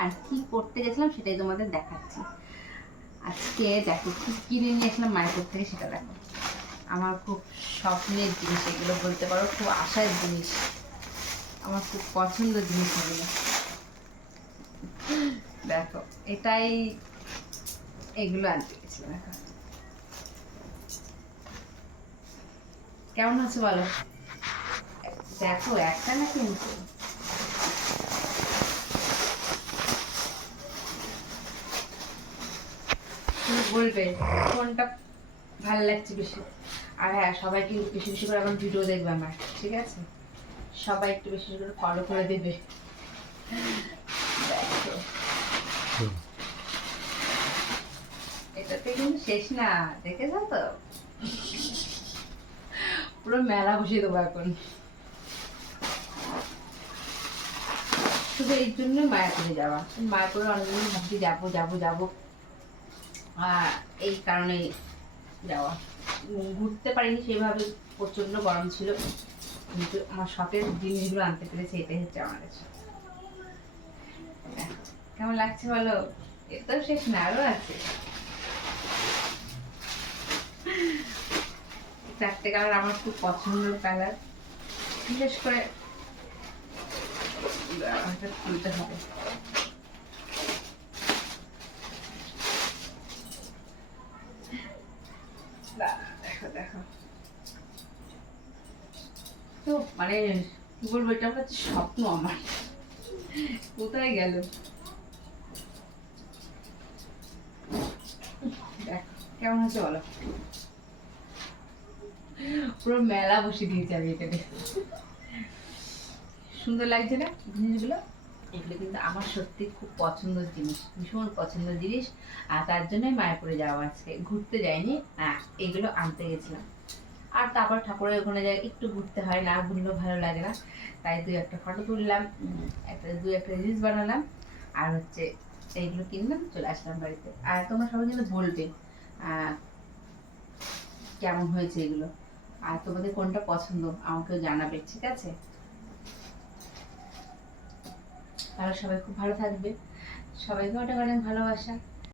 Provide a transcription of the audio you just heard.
আর কি করতে গেছিলাম সেটাই তোমাদের দেখাচ্ছি। আজকে দেখো কি কিনে নিয়ে আসলাম মার্কেট থেকে, সেটা দেখো। আমার খুব স্বপ্নের জিনিস এগুলো, বলতে পারো খুব আশার জিনিস, আমার খুব পছন্দের জিনিস এগুলো। দেখো এটাই, এগুলো আনতে গেছিলাম। দেখো কেমন আছে বলো? দেখো একটা না কিন্তু, তুমি বলবে কোনটা ভালো লাগছে বেশি। আর হ্যাঁ, সবাই কিন্তু বেশি বেশি করে আমার ভিডিও দেখবে আমার, ঠিক আছে? সবাই একটু বেশি করে ফলো করে দেবে। দেখো এটাতে কিন্তু শেষ না, দেখেছো তো? পুরো মেলা বসিয়ে দেবো এখন। শুধু এই জন্য মায়াপুরে যাওয়া, মায়াপুরে অনেকদিন ভাবছি যাবো যাবো যাবো, এই কারণে যাওয়া। ঘুরতে পারিনি সেভাবে, প্রচন্ড গরম ছিল, কিন্তু আমার শখের জিনিসগুলো আনতে পেরেছি, এটাই হচ্ছে আমার কাছে। কেমন লাগছে বলো? এত শেষ না, আরো আছে। চারটে কালার আমার খুব পছন্দের কালার, বিশেষ করে খুলতে হবে। দেখো দেখো তো, মানে কি বলবো, এটা হচ্ছে স্বপ্ন আমার, কোথায় গেল? দেখো কেমন হচ্ছে বলো? পুরো মেলা বসে দিয়েছি আমি এখানে। সুন্দর লাগছে না জিনিসগুলো? এগুলো কিন্তু আমার সত্যি খুব পছন্দের জিনিস, ভীষণ পছন্দের জিনিস। আর তার জন্যই মায়াপুরে যাওয়া, আজকে ঘুরতে যাইনি, এগুলো আনতে গেছিলাম। আর তারপর ঠাকুরের ওখানে যাই, একটু ঘুরতে হয়, না ঘুরলেও ভালো লাগে না। তাই দুই একটা ফটো তুললাম, দুই একটা রিলস বানালাম, আর হচ্ছে এইগুলো কিনলাম, চলে আসলাম বাড়িতে। আর তোমরা সবাই কিন্তু বলবে কেমন হয়েছে এগুলো, আর তোমাদের কোনটা পছন্দ আমাকেও জানাবে, ঠিক আছে? তাহলে সবাই খুব ভালো থাকবে, সবাইকে অনেক অনেক ভালোবাসা।